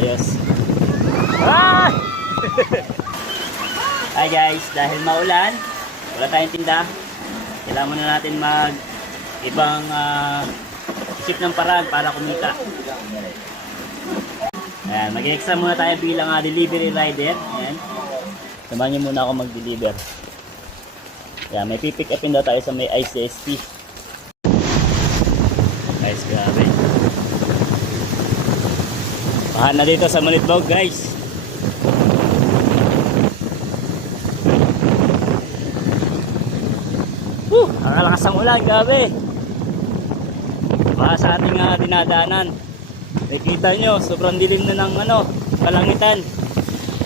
Ayos. Ah! Hi guys, dahil maulan, wala tayong tinda. Kailangan muna natin mag ibang isip ng paraan para kumita. Ayan, mag-extra muna tayo bilang delivery rider. Ayan. Samahan niyo muna ako mag-deliver. Ayan, may pipick upin daw tayo sa may ICSP. Guys, grabe. Bahan na dito sa Manitbog, guys. Ang lakas ng ulan, grabe. Baha sa ating dinadaanan. Nakikita nyo, sobrang dilim na ng kalangitan.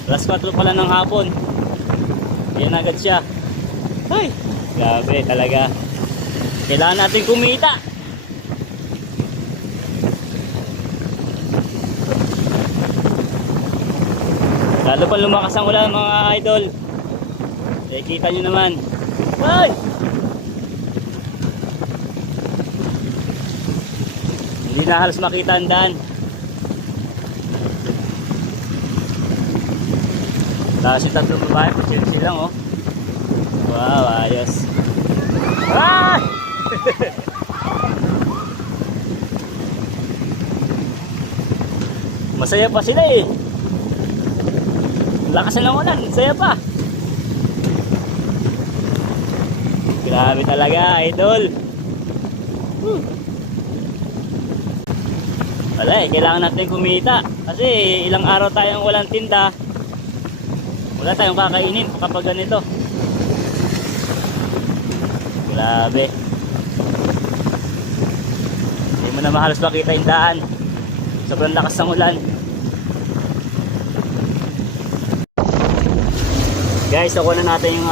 Alas 4 pala ng hapon. Yan agad siya. Ay, grabe talaga. Kailangan natin kumita. Lalo pa lumakas ang ulan, mga idol. Nakikita nyo naman. Ay! Hindi na halos makita ang daan. Tapos yung tatlong babae, pachilsi lang oh. Wow, ayos. Ah! Masaya pa sila eh. Lakas na lang ulan, masaya pa. Grabe talaga, idol. Wala eh, kailangan natin kumita. Kasi ilang araw tayong walang tinda. Wala tayong kakainin kapag ganito. Grabe. Hindi mo na mahalos makita yung daan. Sobrang lakas ng ulan. Guys, nakuha na natin yung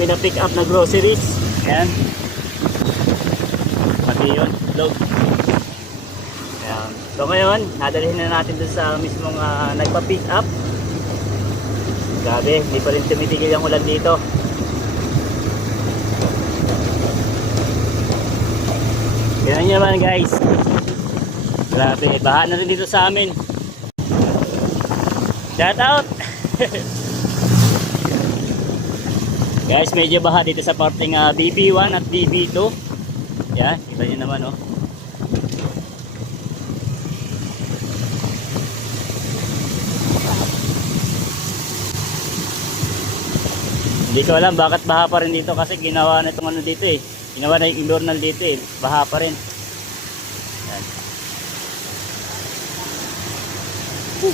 pinapick up na groceries. Ayan. Pati yun, log. Ayan. So ngayon, nadalhin na natin dun sa mismong nagpa-pick up. Grabe, hindi pa rin tumitigil yung ulan dito. Ganyan nyo naman guys. Grabe, baha na rin dito sa amin. Shout out! Guys, medyo baha dito sa parting BB1 at BB2. Yan, kita nyo naman oh. Hindi ko alam bakit baha pa rin dito kasi ginawa na itong dito eh. Ginawa na yung invernal dito eh. Baha pa rin.